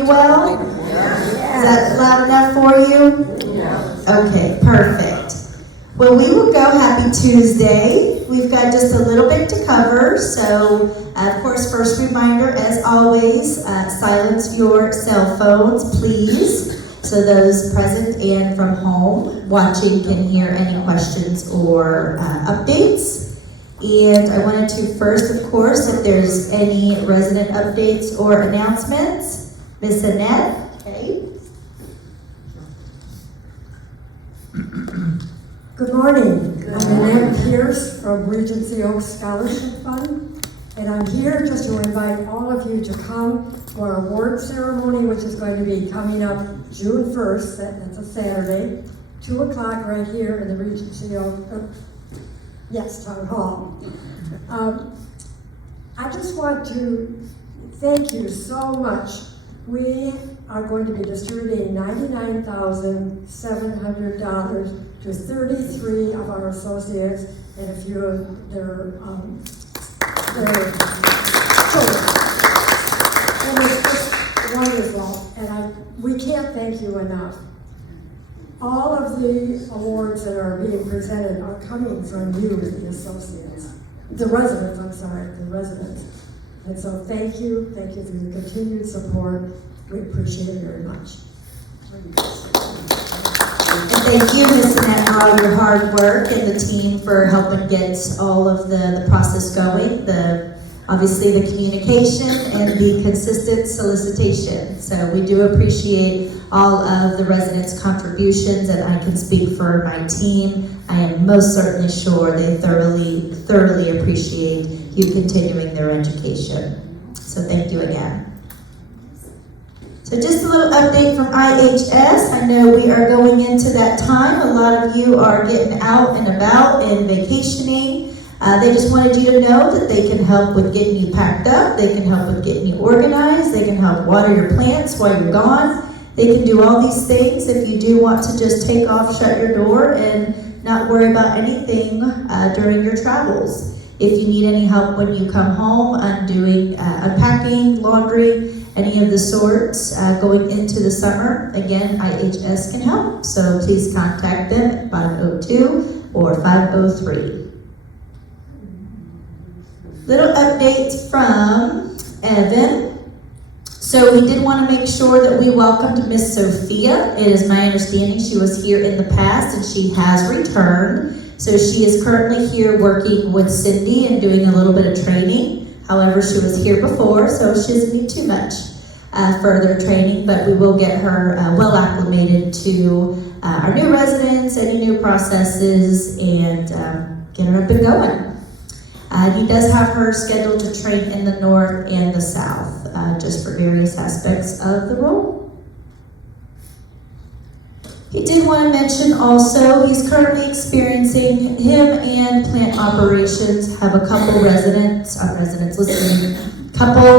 me well? Is that loud enough for you? Okay, perfect. Well, we will go. Happy Tuesday. We've got just a little bit to cover. So, of course, first reminder, as always, silence your cell phones, please, so those present and from home watching can hear any questions or updates. And I wanted to first, of course, if there's any resident updates or announcements. Miss Annette, okay. Good morning. I'm Annette Pierce from Regency Oaks Scholarship Fund, and I'm here just to invite all of you to come to our award ceremony, which is going to be coming up June 1st, that's a Saturday, 2 o'clock right here in the Regency Oaks, Town Hall. I just want to thank you so much. We are going to be distributing $99,700 to 33 of our associates and a few of their children. And it's just wonderful, and we can't thank you enough. All of the awards that are being presented are coming from you, the associates. The residents. And so thank you for your continued support. We appreciate it very much. And thank you, Ms. Annette, for all your hard work and the team for helping get all of the process going. Obviously the communication and the consistent solicitation. So we do appreciate all of the residents' contributions, and I can speak for my team. I am most certainly sure they thoroughly appreciate you continuing their education. So thank you again. So just a little update from IHS. I know we are going into that time. A lot of you are getting out and about and vacationing. They just wanted you to know that they can help with getting you packed up. They can help with getting you organized. They can help water your plants while you're gone. They can do all these things if you do want to just take off, shut your door, and not worry about anything during your travels. If you need any help when you come home, unpacking, laundry, any of the sorts going into the summer, again, IHS can help. So please contact them at 502 or 503. Little update from Evan. So we did want to make sure that we welcomed Miss Sophia. It is my understanding she was here in the past and she has returned. So she is currently here working with Cindy and doing a little bit of training. However, she was here before, so she doesn't need too much further training, but we will get her well acclimated to our new residents, any new processes, and get her up and going. He does have her scheduled to train in the north and the south, just for various aspects of the role. He did want to mention also, he's currently experiencing, him and plant operations have a couple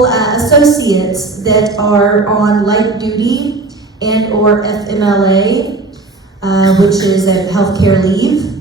associates that are on light duty and or FMLA, which is a healthcare leave,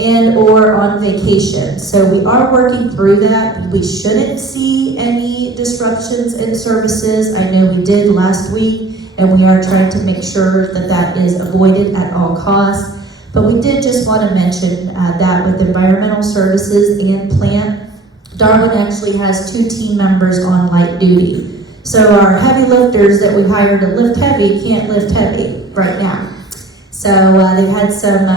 and or on vacation. So we are working through that. We shouldn't see any disruptions in services. I know we did last week, and we are trying to make sure that that is avoided at all costs. But we did just want to mention that with environmental services and plant, Darwin actually has 2 team members on light duty. So our heavy lifters that we hired to lift heavy can't lift heavy right now. So they've had some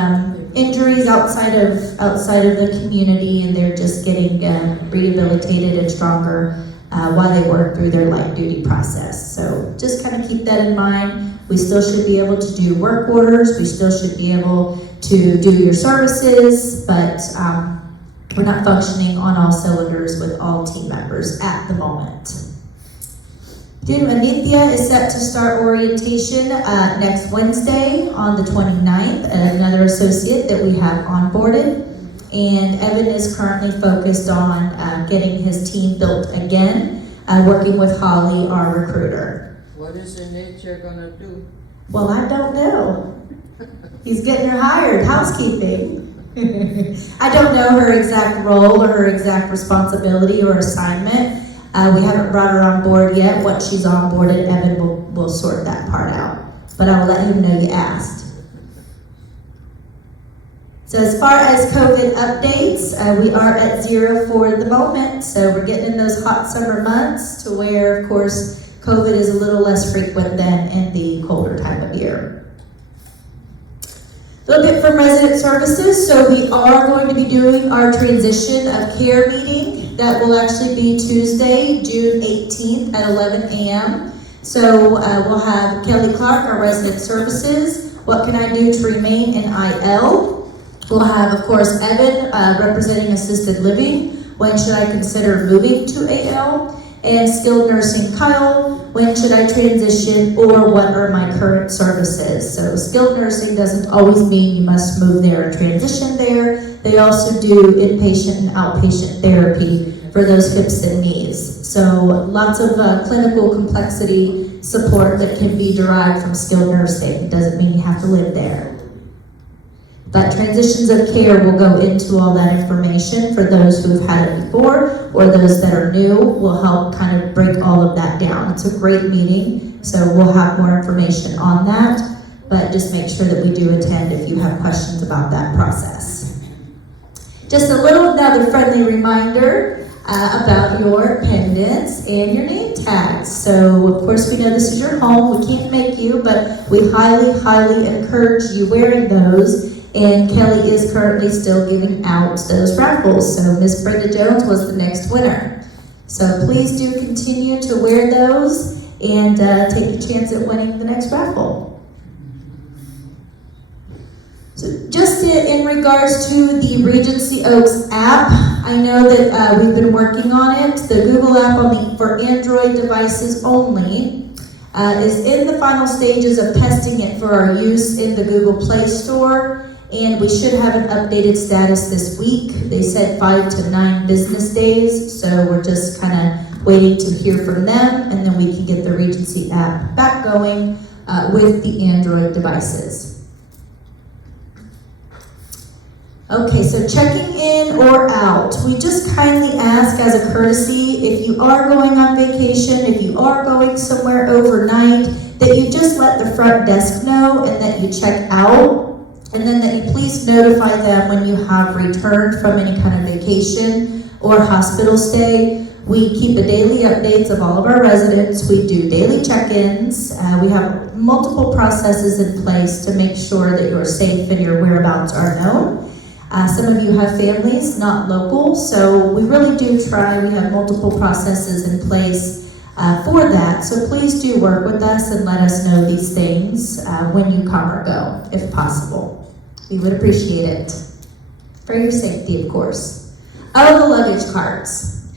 injuries outside of the community, and they're just getting rehabilitated and stronger while they work through their light duty process. So just kind of keep that in mind. We still should be able to do work orders. We still should be able to do your services, but we're not functioning on all cylinders with all team members at the moment. Anithya is set to start orientation next Wednesday on the 29th, another associate that we have onboarded. And Evan is currently focused on getting his team built again, working with Holly, our recruiter. What is Anithya gonna do? Well, I don't know. He's getting her hired, housekeeping. I don't know her exact role or her exact responsibility or assignment. We haven't brought her on board yet. Once she's onboarded, Evan will but I will let him know you asked. So as far as COVID updates, we are at 0 for the moment. So we're getting in those hot summer months to where, of course, COVID is a little less frequent than in the colder time of year. A little bit from resident services. So we are going to be doing our transition of care meeting. That will actually be Tuesday, June 18th at 11 a.m. So we'll have Kelly Clark, our resident services. What can I do to remain in IL? We'll have, of course, Evan representing assisted living. When should I consider moving to AL? And skilled nursing, Kyle. When should I transition, or what are my current services? So skilled nursing doesn't always mean you must move there and transition there. They also do inpatient and outpatient therapy for those hips and knees. So lots of clinical complexity support that can be derived from skilled nursing. It doesn't mean you have to live there. But transitions of care will go into all that information for those who have had it before or those that are new. Will help kind of break all of that down. It's a great meeting, so we'll have more information on that, but just make sure that we do attend if you have questions about that process. Just a little another friendly reminder about your pendants and your name tags. So of course we know this is your home, we can't make you, but we highly, highly encourage you wearing those. And Kelly is currently still giving out those raffles. So Miss Brenda Jones was the next winner. So please do continue to wear those and take a chance at winning the next raffle. So just in regards to the Regency Oaks app, I know that we've been working on it. The Google app for Android devices only is in the final stages of testing it for our use in the Google Play Store. And we should have an updated status this week. They said 5 to 9 business days, so we're just kind of waiting to hear from them, and then we can get the Regency app back going with the Android devices. Okay, so checking in or out. We just kindly ask as a courtesy, if you are going on vacation, if you are going somewhere overnight, that you just let the front desk know and that you check out. And then that you please notify them when you have returned from any kind of vacation or hospital stay. We keep the daily updates of all of our residents. We do daily check-ins. We have multiple processes in place to make sure that you're safe and your whereabouts are known. Some of you have families, not local, so we really do try. We have multiple processes in place for that. So please do work with us and let us know these things when you come or go, if possible. We would appreciate it. For your safety, of course. Oh, the luggage carts.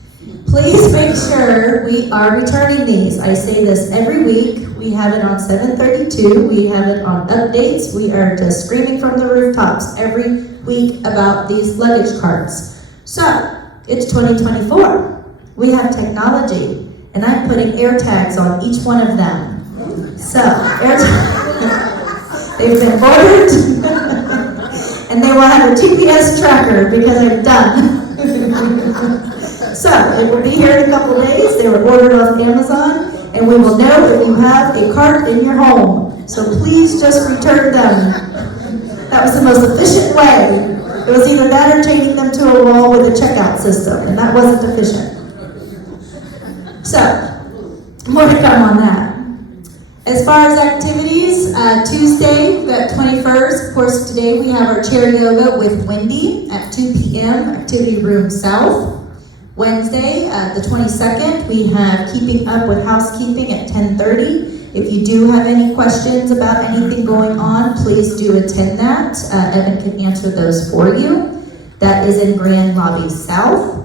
Please make sure we are returning these. I say this every week. We have it on 732. We have it on updates. We are just screaming from the rooftops every week about these luggage carts. So, it's 2024. We have technology, and I'm putting air tags on each one of them. So, they've been ordered. And they will have a GPS tracker because I'm done. So, it will be here in a couple days. They were ordered off Amazon, and we will know if you have a cart in your home. So please just return them. That was the most efficient way. It was either that or chaining them to a wall with a checkout system, and that wasn't efficient. So, more to come on that. As far as activities, Tuesday, we've got 21st. Of course, today we have our chair yoga with Wendy at 2 p.m., Activity Room South. Wednesday, the 22nd, we have Keeping Up with Housekeeping at 10:30. If you do have any questions about anything going on, please do attend that. Evan can answer those for you. That is in Grand Lobby South.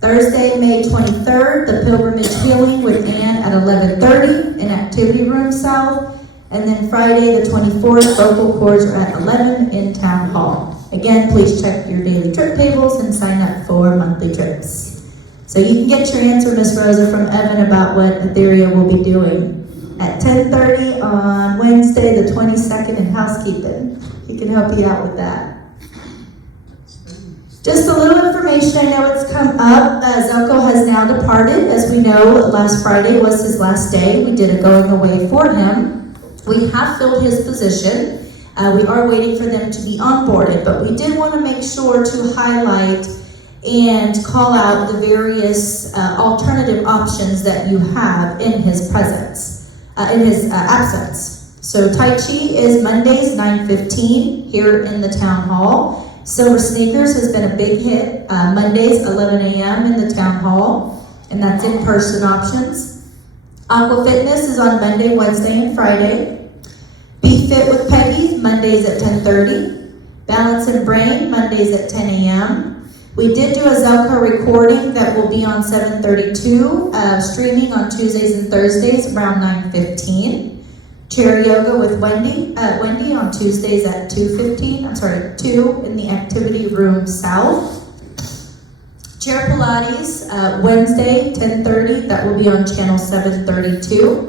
Thursday, May 23rd, the Pilgrimage Healing with Ann at 11:30 in Activity Room South. And then Friday, the 24th, vocal cords are at 11 in Town Hall. Again, please check your daily trip tables and sign up for monthly trips. So you can get your answer, Miss Rosa, from Evan about what Etheria will be doing at 10:30 on Wednesday, the 22nd in housekeeping. He can help you out with that. Just a little information, I know it's come up. Zelko has now departed. As we know, last Friday was his last day. We did a going away for him. We have filled his position. We are waiting for them to be onboarded, but we did want to make sure to highlight and call out the various alternative options that you have in his absence. So Tai Chi is Mondays 9:15 here in the town hall. Silver Sneakers has been a big hit, Mondays 11 a.m. in the town hall, and that's in-person options. Aqua Fitness is on Monday, Wednesday, and Friday. Be Fit with Peggy, Mondays at 10:30. Balance and Brain, Mondays at 10 a.m. We did do a Zelco recording that will be on 7:32, streaming on Tuesdays and Thursdays around 9:15. Chair Yoga with Wendy on Tuesdays at 2 in the Activity Room South. Chair Pilates, Wednesday, 10:30, that will be on channel 732.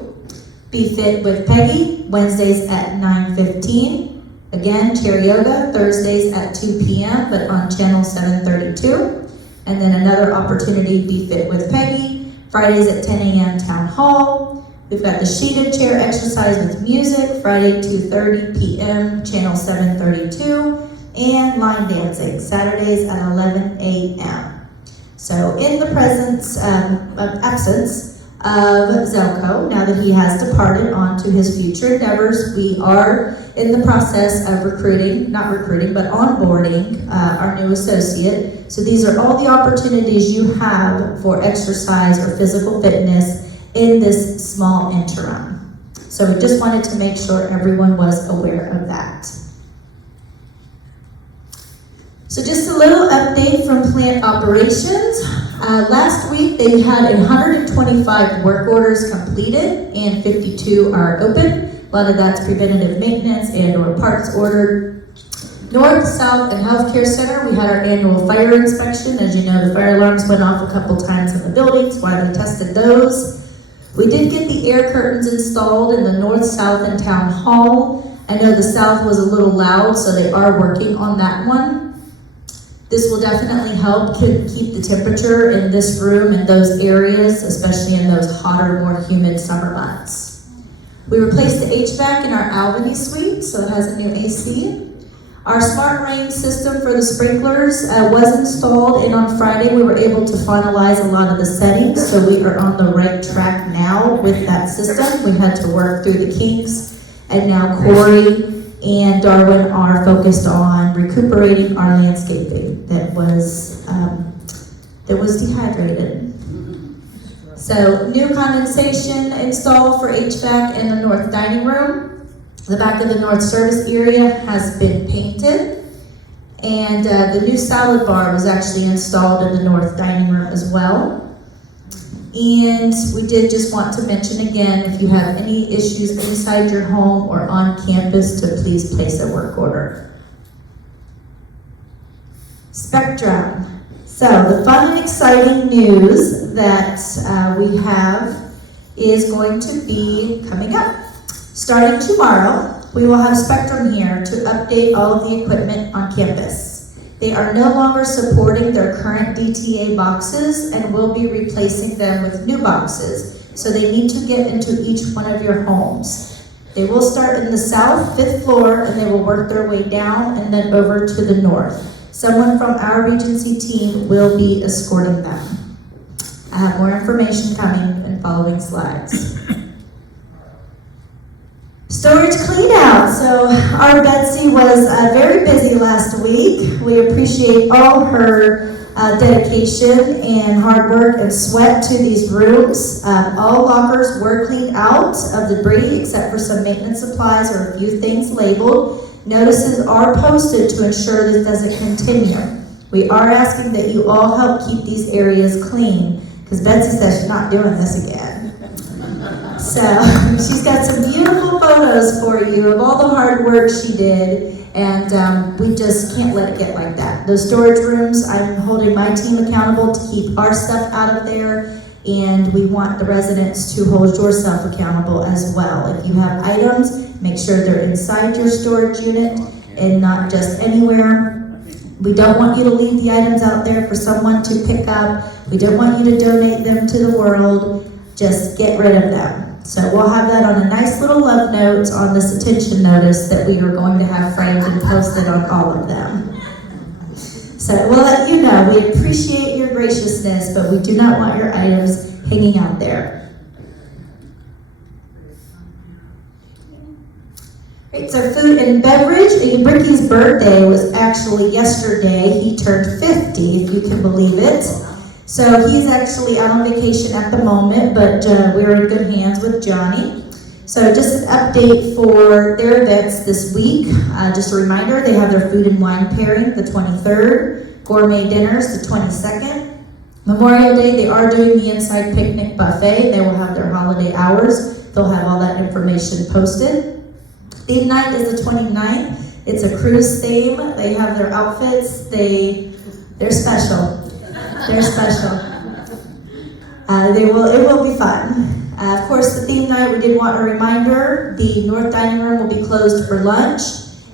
Be Fit with Peggy, Wednesdays at 9:15. Again, Chair Yoga, Thursdays at 2 p.m., but on channel 732. And then another opportunity, Be Fit with Peggy, Fridays at 10 a.m. Town Hall. We've got the Sheeted Chair Exercise with Music, Friday 2:30 p.m., channel 732. And Line Dancing, Saturdays at 11 a.m. So in the absence of Zelco, now that he has departed on to his future endeavors, we are in the process of onboarding our new associate. So these are all the opportunities you have for exercise or physical fitness in this small interim. So we just wanted to make sure everyone was aware of that. So just a little update from plant operations. Last week they had 125 work orders completed and 52 are open. A lot of that's preventative maintenance and or parts ordered. North, South, and Healthcare Center, we had our annual fire inspection. As you know, the fire alarms went off a couple times in the buildings while they tested those. We did get the air curtains installed in the North, South, and Town Hall. I know the South was a little loud, so they are working on that one. This will definitely help keep the temperature in this room and those areas, especially in those hotter, more humid summer months. We replaced the HVAC in our Albany suite, so it has a new AC. Our Smart Rain system for the sprinklers was installed, and on Friday we were able to finalize a lot of the settings, so we are on the right track now with that system. We had to work through the kinks, and now Corey and Darwin are focused on recuperating our landscaping that was dehydrated. So new condensation installed for HVAC in the north dining room. The back of the north service area has been painted, and the new salad bar was actually installed in the north dining room as well. And we did just want to mention again, if you have any issues inside your home or on campus, to please place a work order. Spectrum. So the fun and exciting news that we have is going to be coming up. Starting tomorrow, we will have Spectrum here to update all of the equipment on campus. They are no longer supporting their current DTA boxes and will be replacing them with new boxes. So they need to get into each one of your homes. They will start in the south, 5th floor, and they will work their way down and then over to the north. Someone from our Regency team will be escorting them. I have more information coming in following slides. Storage clean out. So our Betsy was very busy last week. We appreciate all her dedication and hard work and sweat to these rooms. All lockers were cleaned out of debris except for some maintenance supplies or a few things labeled. Notices are posted to ensure this doesn't continue. We are asking that you all help keep these areas clean, because Betsy says she's not doing this again. So she's got some beautiful photos for you of all the hard work she did, and we just can't let it get like that. Those storage rooms, I'm holding my team accountable to keep our stuff out of there, and we want the residents to hold yourself accountable as well. If you have items, make sure they're inside your storage unit and not just anywhere. We don't want you to leave the items out there for someone to pick up. We don't want you to donate them to the world. Just get rid of them. So we'll have that on a nice little love note notes on this attention notice that we are going to have framed and posted on all of them. So we'll let you know, we appreciate your graciousness, but we do not want your items hanging out there. Great, so food and beverage. Ricky's birthday was actually yesterday. He turned 50, if you can believe it. So he's actually out on vacation at the moment, but we're in good hands with Johnny. So just an update for their events this week. Just a reminder, they have their food and wine pairing the 23rd, gourmet dinners the 22nd. Memorial Day, they are doing the inside picnic buffet. They will have their holiday hours. They'll have all that information posted. Theme night is the 29th. It's a cruise theme. They have their outfits. They're special. They're special. It will be fun. Of course, the theme night, we did want a reminder, the North Dining Room will be closed for lunch,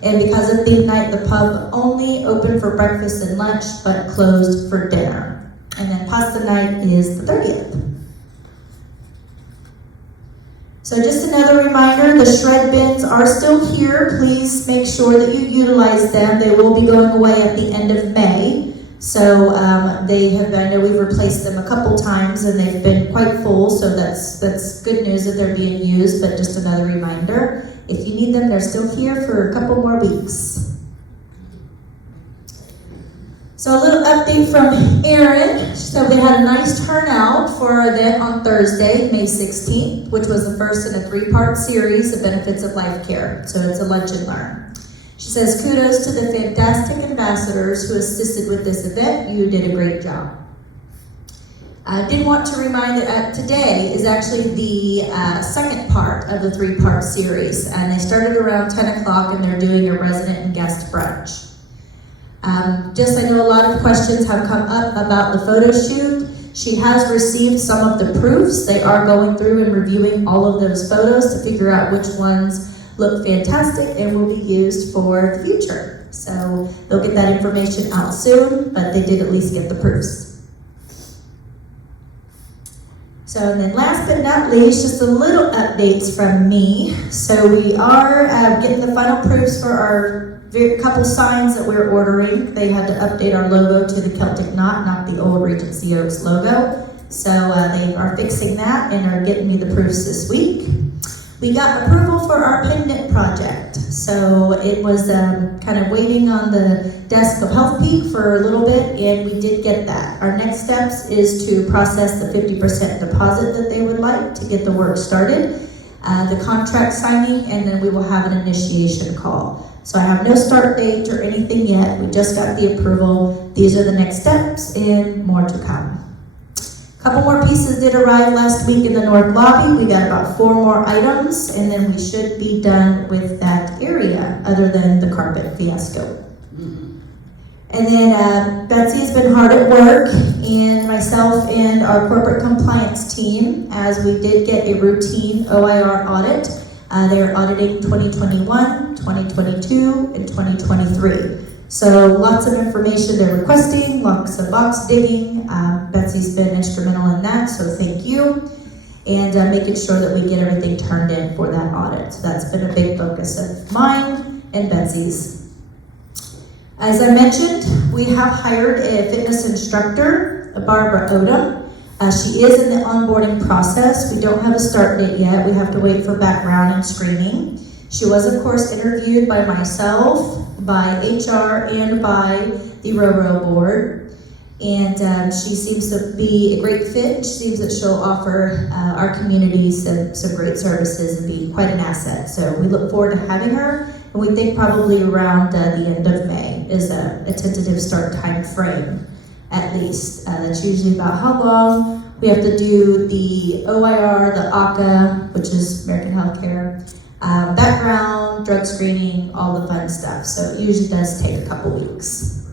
and because of theme night, the pub only open for breakfast and lunch, but closed for dinner. And then pasta night is the 30th. So just another reminder, the shred bins are still here. Please make sure that you utilize them. They will be going away at the end of May. So I know we've replaced them a couple times and they've been quite full, so that's good news that they're being used, but just another reminder. If you need them, they're still here for a couple more weeks. So a little update from Erin. So we had a nice turnout for our event on Thursday, May 16th, which was the first in a 3-part series of Benefits of Life Care. So it's a lunch and learn. She says, kudos to the fantastic ambassadors who assisted with this event. You did a great job. I did want to remind that today is actually the second part of the 3-part series, and they started around 10 o'clock and they're doing a resident and guest brunch. I know a lot of questions have come up about the photo shoot. She has received some of the proofs. They are going through and reviewing all of those photos to figure out which ones look fantastic and will be used for the future. So they'll get that information out soon, but they did at least get the proofs. So and then last but not least, just a little updates from me. So we are getting the final proofs for our couple signs that we're ordering. They had to update our logo to the Celtic Knot, not the old Regency Oaks logo. So they are fixing that and are getting me the proofs this week. We got approval for our pendant project. So it was kind of waiting on the desk of HealthPeak for a little bit, and we did get that. Our next steps is to process the 50% deposit that they would like to get the work started, the contract signing, and then we will have an initiation call. So I have no start date or anything yet. We just got the approval. These are the next steps and more to come. A couple more pieces did arrive last week in the North Lobby. We got about 4 more items, and then we should be done with that area, other than the carpet fiasco. And then Betsy has been hard at work, and myself and our corporate compliance team, as we did get a routine OIR audit. They are auditing 2021, 2022, and 2023. So lots of information they're requesting, lots of box digging. Betsy's been instrumental in that, so thank you. And making sure that we get everything turned in for that audit. So that's been a big focus of mine and Betsy's. As I mentioned, we have hired a fitness instructor, Barbara Odom. She is in the onboarding process. We don't have a start date yet. We have to wait for background and screening. She was, of course, interviewed by myself, by HR, and by the RoRo board. And she seems to be a great fit. She seems that she'll offer our community some great services and be quite an asset. So we look forward to having her. And we think probably around the end of May is a tentative start time frame. At least. That's usually about how long we have to do the OIR, the ACA, which is American Healthcare, background, drug screening, all the fun stuff. So it usually does take a couple weeks.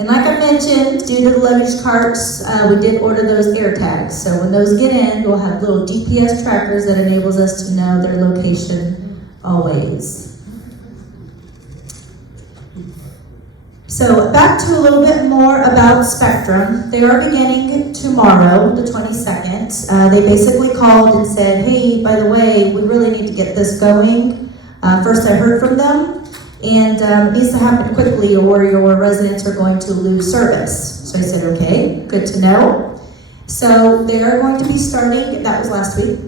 And like I mentioned, due to the luggage carts, we did order those air tags. So when those get in, we'll have little GPS trackers that enables us to know their location always. So back to a little bit more about Spectrum. They are beginning tomorrow, the 22nd. They basically called and said, hey, by the way, we really need to get this going. First I heard from them, and it needs to happen quickly or your residents are going to lose service. So I said, okay, good to know. So they are going to be starting, that was last week.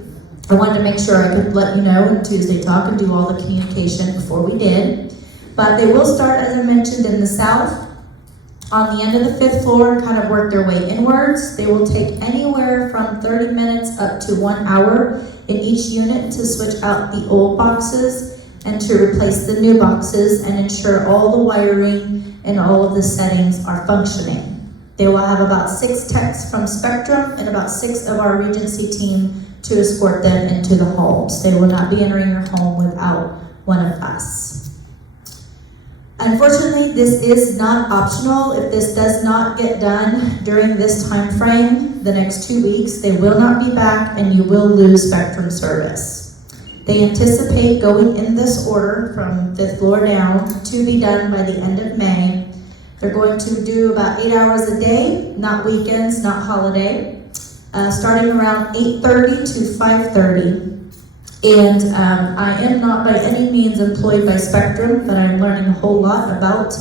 I wanted to make sure I could let you know in Tuesday Talk and do all the communication before we did. But they will start, as I mentioned, in the south, on the end of the 5th floor, and kind of work their way inwards. They will take anywhere from 30 minutes up to 1 hour in each unit to switch out the old boxes and to replace the new boxes and ensure all the wiring and all of the settings are functioning. They will have about 6 techs from Spectrum and about 6 of our Regency team to escort them into the homes. They will not be entering your home without one of us. Unfortunately, this is not optional. If this does not get done during this time frame, the next 2 weeks, they will not be back and you will lose Spectrum service. They anticipate going in this order from 5th floor down to be done by the end of May. They're going to do about 8 hours a day, not weekends, not holiday, starting around 8:30 to 5:30. And I am not by any means employed by Spectrum, but I'm learning a whole lot about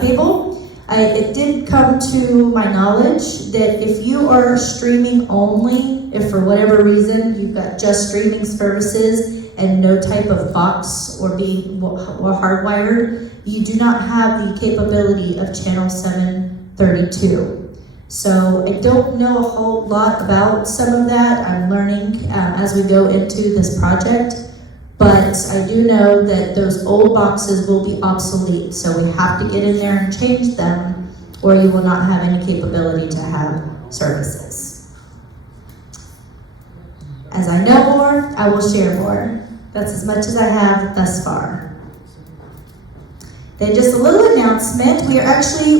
cable. It did come to my knowledge that if you are streaming only, if for whatever reason you've got just streaming services and no type of box or being hardwired, you do not have the capability of channel 732. So I don't know a whole lot about some of that. I'm learning as we go into this project, but I do know that those old boxes will be obsolete. So we have to get in there and change them, or you will not have any capability to have services. As I know more, I will share more. That's as much as I have thus far. Then just a little announcement,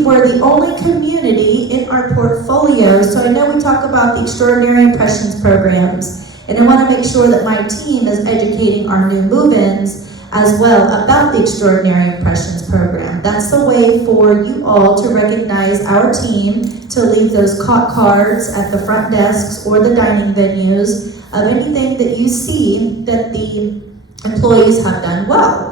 we're the only community in our portfolio, so I know we talk about the Extraordinary Impressions programs, and I want to make sure that my team is educating our new move-ins as well about the Extraordinary Impressions program. That's the way for you all to recognize our team, to leave those cards at the front desks or the dining venues of anything that you see that the employees have done well.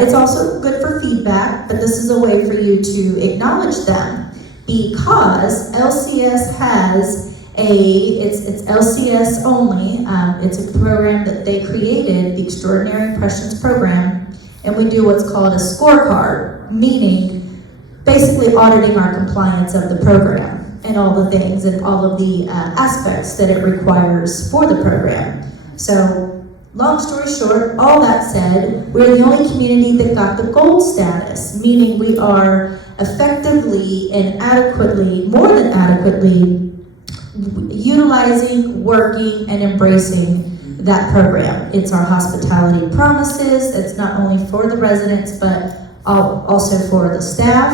It's also good for feedback, but this is a way for you to acknowledge them because LCS has it's LCS only. It's a program that they created, the Extraordinary Impressions program, and we do what's called a scorecard, meaning basically auditing our compliance of the program and all the things and all of the aspects that it requires for the program. So, long story short, all that said, we're the only community that got the gold status, meaning we are effectively and adequately, more than adequately, utilizing, working, and embracing that program. It's our hospitality promises. It's not only for the residents, but also for the staff.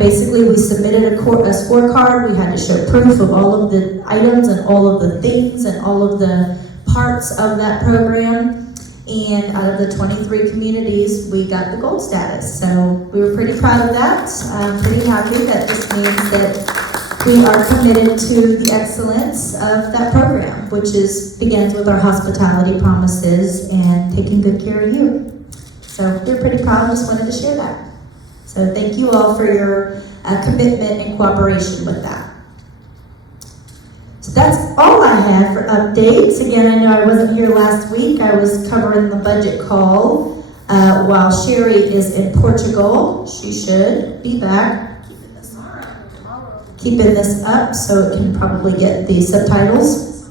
Basically, we submitted a scorecard. We had to show proof of all of the items and all of the things and all of the parts of that program, and out of the 23 communities, we got the gold status. So we were pretty proud of that. Pretty happy. That just means that we are committed to the excellence of that program, which begins with our hospitality promises and taking good care of you. So we're pretty proud. Just wanted to share that. So thank you all for your commitment and cooperation with that. So that's all I have for updates. Again, I know I wasn't here last week. I was covering the budget call while Sherry is in Portugal. She should be back. Keeping this up so it can probably get the subtitles.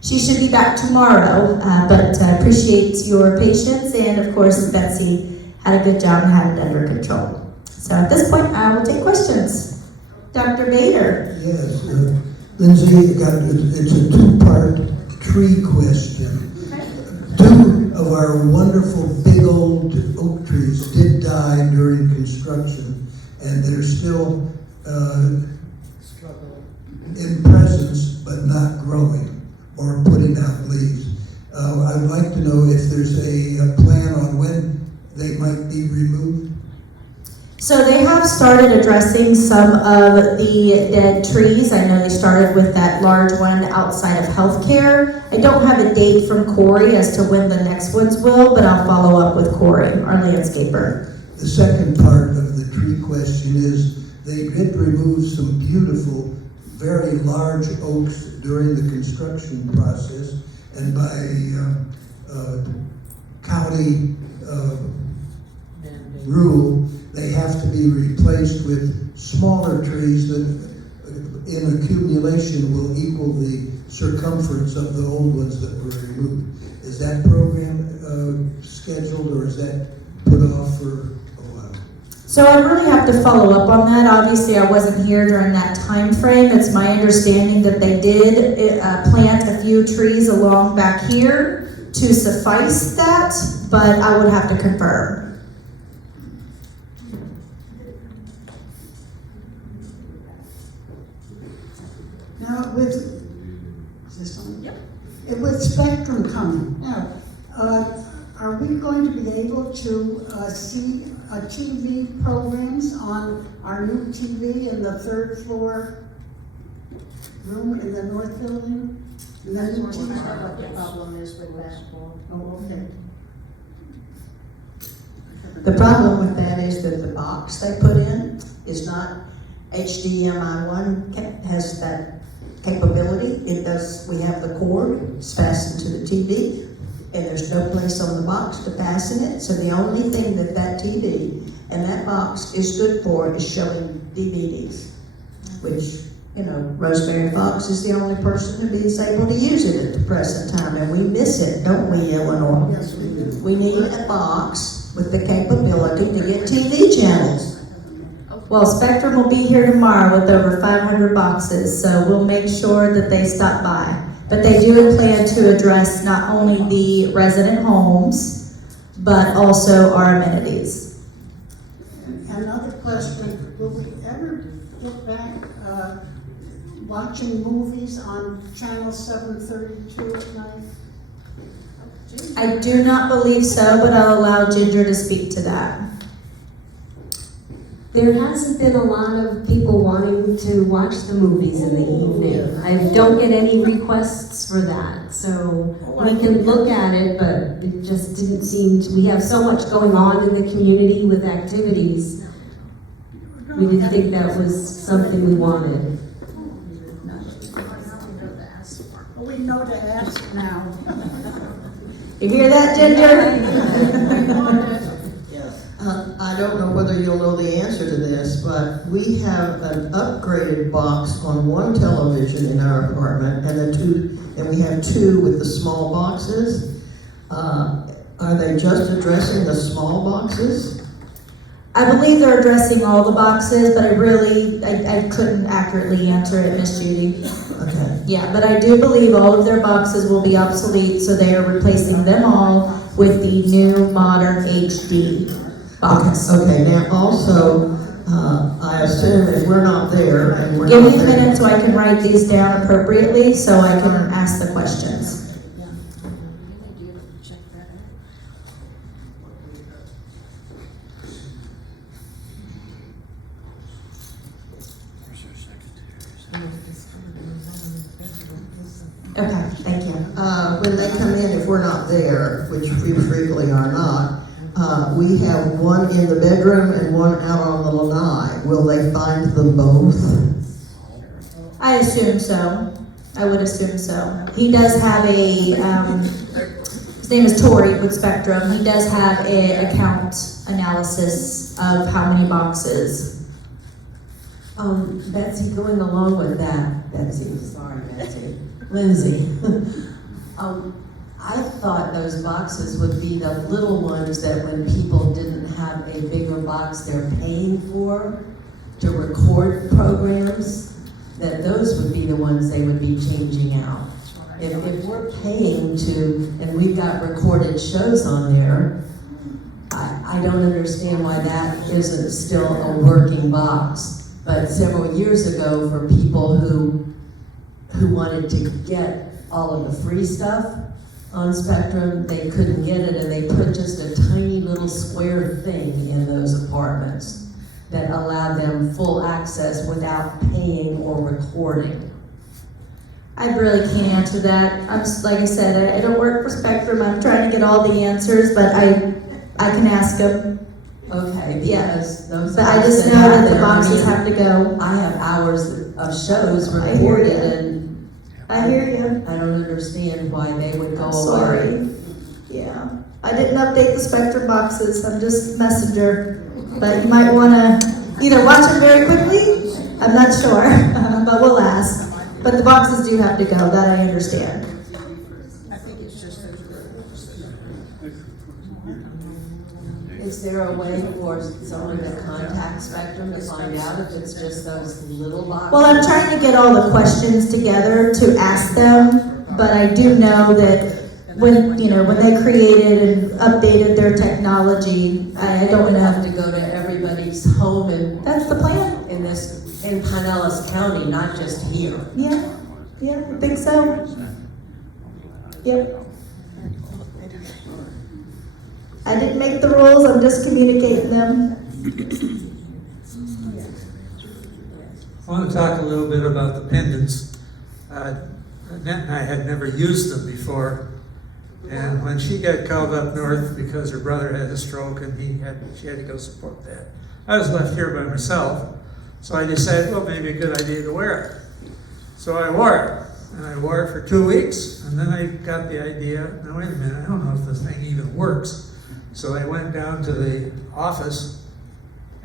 She should be back tomorrow, but I appreciate your patience, and of course Betsy had a good job and had it under control. So at this point, I will take questions. Dr. Bader. Yes, Lindsay, it's a two-part tree question. Two of our wonderful big old oak trees did die during construction, and they're still in presence but not growing or putting out leaves. I'd like to know if there's a plan on when they might be removed. So they have started addressing some of the dead trees. I know they started with that large one outside of healthcare. I don't have a date from Corey as to when the next ones will, but I'll follow up with Corey, our landscaper. The second part of the tree question is they did remove some beautiful, very large oaks during the construction process, and by county rule, they have to be replaced with smaller trees that in accumulation will equal the circumference of the old ones that were removed. Is that program scheduled, or is that put off for a while? So I really have to follow up on that. Obviously, I wasn't here during that time frame. It's my understanding that they did plant a few trees along back here to suffice that, but I would have to confirm. Now, is this on? Yep. With Spectrum coming, now, are we going to be able to see TV programs on our new TV in the third floor room in the north building? And then That's what the problem is with that. Oh, okay. The problem with that is that the box they put in is not HDMI 1, has that capability. It does, we have the cord, it's fastened to the TV, and there's no place on the box to fasten it. So the only thing that that TV and that box is good for is showing DVDs, which, you know, Rosemary Fox is the only person who is able to use it at the present time, and we miss it, don't we, Eleanor? Yes, we do. We need a box with the capability to get TV channels. Well, Spectrum will be here tomorrow with over 500 boxes, so we'll make sure that they stop by. But they do plan to address not only the resident homes, but also our amenities. Another question, will we ever get back watching movies on channel 732 at night? I do not believe so, but I'll allow Ginger to speak to that. There hasn't been a lot of people wanting to watch the movies in the evening. I don't get any requests for that, so we can look at it, but it just didn't seem to, we have so much going on in the community with activities. We didn't think that was something we wanted. Well, we know to ask now. You hear that, Ginger? I don't know whether you'll know the answer to this, but we have an upgraded box on one television in our apartment, and we have two with the small boxes. Are they just addressing the small boxes? I believe they're addressing all the boxes, but I couldn't accurately answer it, Miss Judy. Okay. Yeah, but I do believe all of their boxes will be obsolete, so they are replacing them all with the new modern HD box. Okay, now also, I assume if we're not there and we're Give not me a there. minute so I can write these down appropriately so I can ask the questions. Okay, thank you. When they come in, if we're not there, which we frequently are not, we have one in the bedroom and one out on the lanai. Will they find them both? I assume so. I would assume so. He does have his name is Tori with Spectrum. He does have an account analysis of how many boxes. Betsy, going along with that, Lindsay, I thought those boxes would be the little ones that when people didn't have a bigger box they're paying for to record programs, that those would be the ones they would be changing out. If we're paying to, and we've got recorded shows on there, I don't understand why that isn't still a working box. But several years ago, for people who wanted to get all of the free stuff on Spectrum, they couldn't get it, and they put just a tiny little square thing in those apartments. that allow them full access without paying or recording? I really can't answer that. Like I said, I don't work for Spectrum. I'm trying to get all the answers, but I can ask them. Okay, Yeah. because those. But I just boxes know that the there, boxes have to go. I have hours of shows I hear recorded ya. and I hear you. I don't understand why they would go I'm away. sorry. Yeah. I didn't update the Spectrum boxes. I'm just messenger. But you might want to either watch them very quickly. I'm not sure, but we'll ask. But the boxes do have to go. That I understand. I think it's just those Is there a way for someone to contact Spectrum to find out if it's just those little boxes? Well, I'm trying to get all the questions together to ask them, but I do know that when they created and updated their technology, I don't would have know. to go to everybody's home That's the plan. in Pinellas County, not just here. Yeah, I think so. Yep. I didn't make the rules, I'm just communicating them. I want to talk a little bit about the pendants. Annette and I had never used them before, and when she got called up north because her brother had a stroke and she had to go support that, I was left here by myself, so I decided, well, maybe a good idea to wear it. So I wore it, and I wore it for 2 weeks, and then I got the idea, now wait a minute, I don't know if this thing even works. So I went down to the office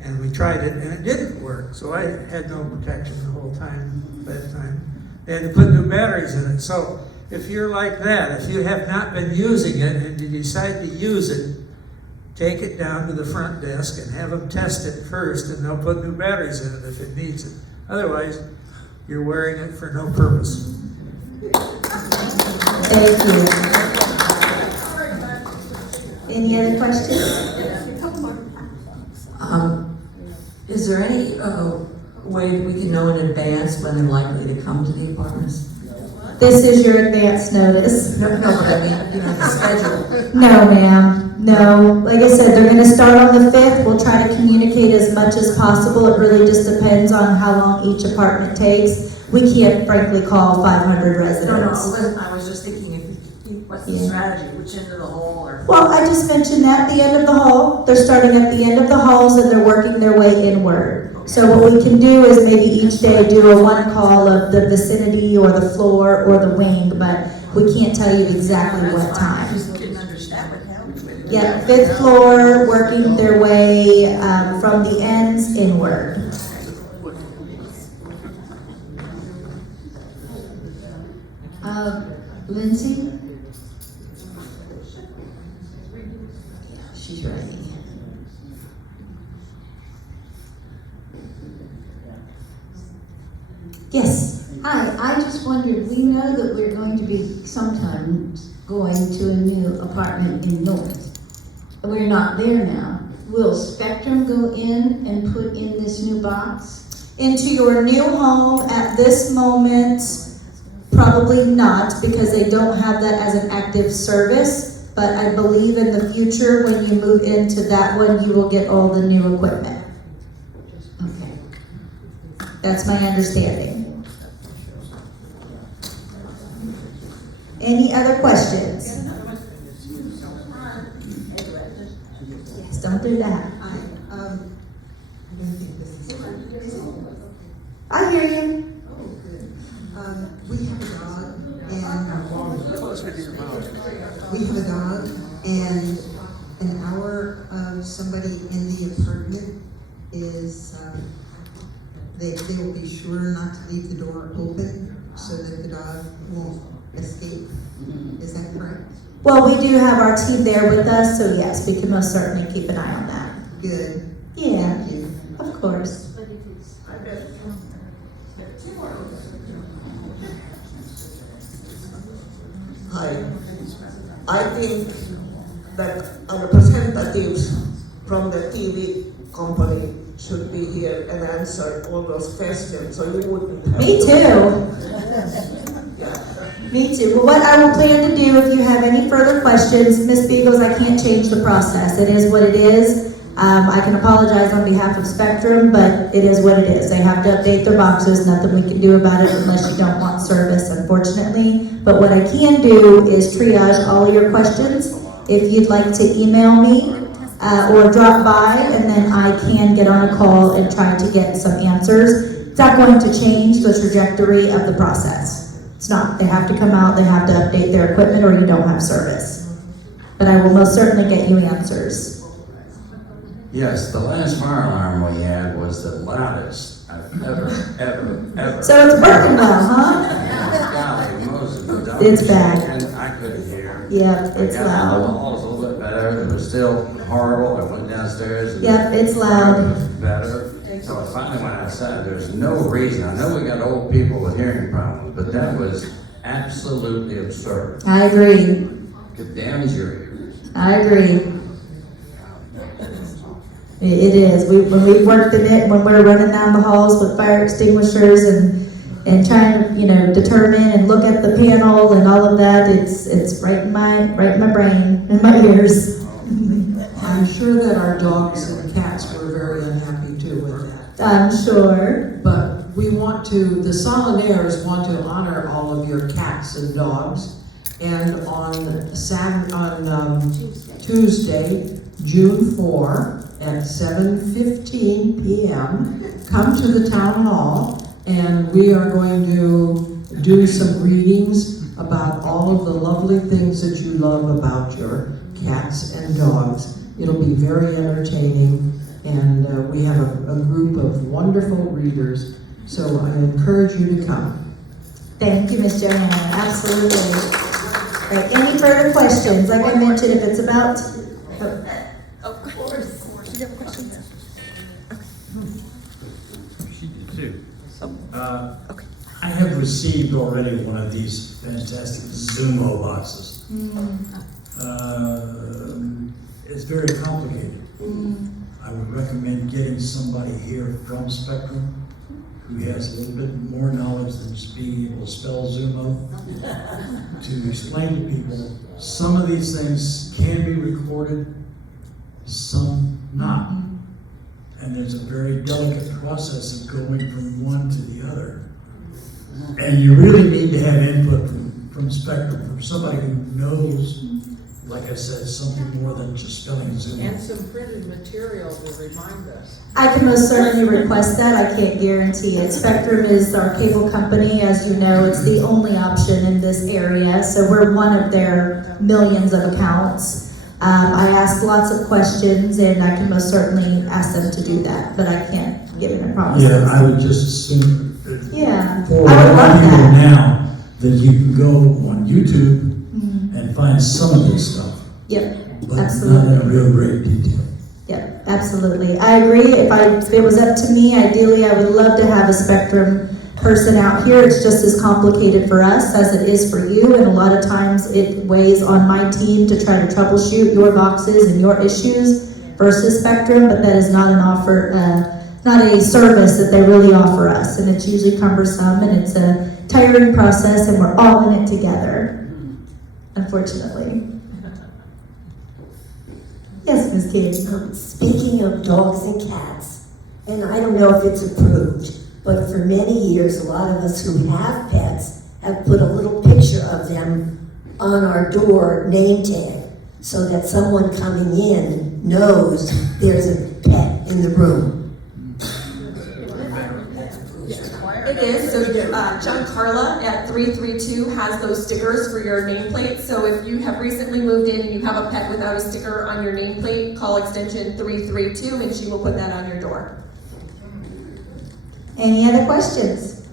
and we tried it and it didn't work. So I had no protection the whole time, that time. They had to put new batteries in it. So if you're like that, if you have not been using it and you decide to use it, take it down to the front desk and have them test it first, and they'll put new batteries in it if it needs it. Otherwise, you're wearing it for no purpose. Thank you. Any other questions? Is there any way we can know in advance when they're likely to come to the apartments? This is your advance notice. No, but I mean, the schedule. No, ma'am. No. Like I said, they're going to start on the 5th. We'll try to communicate as much as possible. It really just depends on how long each apartment takes. We can't, frankly, call 500 residents. I was just thinking, what's the strategy? Which end of the hall or? Well, I just mentioned that, the end of the hall. They're starting at the end of the halls and they're working their way inward. So what we can do is maybe each day do a one call of the vicinity or the floor or the wing, but we can't tell you exactly what I time. just didn't understand what happened. Yeah, 5th floor, working their way from the ends inward. Lindsay? She's ready. Yes. Hi, I just wondered, we know that we're going to be sometimes going to a new apartment in North. We're not there now. Will Spectrum go in and put in this new box? Into your new home at this moment, probably not, because they don't have that as an active service. But I believe in the future, when you move into that one, you will get all the new equipment. Okay. That's my understanding. Any other questions? Yes, don't do that. I hear you. We have a dog, and an hour of somebody in the apartment is, they will be sure not to leave the door open so that the dog won't escape. Is that correct? Well, we do have our team there with us, so yes, we can most certainly keep an eye on that. Good. Yeah, Thank you. of course. Hi. I think that representatives from the TV company should be here and answer all those questions, so you wouldn't have Me to- too. Yeah. Me too. Well, what I will plan to do, if you have any further questions, Ms. Beagles, I can't change the process. It is what it is. I can apologize on behalf of Spectrum, but it is what it is. They have to update their boxes, nothing we can do about it unless you don't want service, unfortunately. But what I can do is triage all of your questions. If you'd like to email me, or drop by, and then I can get on a call and try to get some answers. It's not going to change the trajectory of the process. It's not. They have to come out, they have to update their equipment, or you don't have service. But I will most certainly get you answers. Yes, the last fire alarm we had was the loudest I've ever. So it's working well, huh? Golly, Moses, the dog It's was bad. shaking, I couldn't hear. Yep, it's I got on the loud. walls a little bit better, it was still horrible, I went downstairs and. Yep, it's loud. It was better, so I finally went outside, there's no reason, I know we got old people with hearing problems, but that was absolutely absurd. I agree. It damns your ears. I agree. It is. When we worked in it, when we're running down the halls with fire extinguishers and trying to, determine and look at the panel and all of that, it's right in my brain, in my ears. I'm sure that our dogs and cats were very unhappy too with that. I'm sure. But we want to, the Solinaires want to honor all of your cats and dogs. And on Tuesday, June 4, at 7:15 p.m., come to the town hall, and we are going to do some readings about all of the lovely things that you love about your cats and dogs. It'll be very entertaining, and we have a group of wonderful readers, so I encourage you to come. Thank you, Ms. Johanna. Absolutely. All right, any further questions? Like I mentioned, if it's about... Of course. Do you have a question? She did too. I have received already one of these fantastic Zumo boxes. It's very complicated. I would recommend getting somebody here from Spectrum who has a little bit more knowledge than just being able to spell Zumo to explain to people some of these things can be recorded, some not. And there's a very delicate process of going from one to the other. And you really need to have input from Spectrum, from somebody who knows, like I said, something more than just spelling Zoom. And some printed material to remind us. I can most certainly request that. I can't guarantee it. Spectrum is our cable company. As you know, it's the only option in this area. So we're one of their millions of accounts. I ask lots of questions, and I can most certainly ask them to do that, but I can't give any promises. Yeah, I would just assume Yeah, for I would love people that. now that you can go on YouTube and find some of this stuff, Yep, but absolutely. not in real great detail. Yep, absolutely. I agree. If it was up to me, ideally, I would love to have a Spectrum person out here. It's just as complicated for us as it is for you, and a lot of times it weighs on my team to try to troubleshoot your boxes and your issues versus Spectrum, but that is not an offer, not a service that they really offer us, and it's usually cumbersome, and it's a tiring process, and we're all in it together, unfortunately. Yes, Ms. King. Speaking of dogs and cats, and I don't know if it's approved, but for many years, a lot of us who have pets have put a little picture of them on our door name tag so that someone coming in knows there's a pet in the room. It is, so John Carla at 332 has those stickers for your nameplate. So if you have recently moved in and you have a pet without a sticker on your nameplate, call extension 332 and she will put that on your door. Any other questions?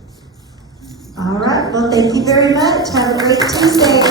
All right, well, thank you very much. Have a great Tuesday.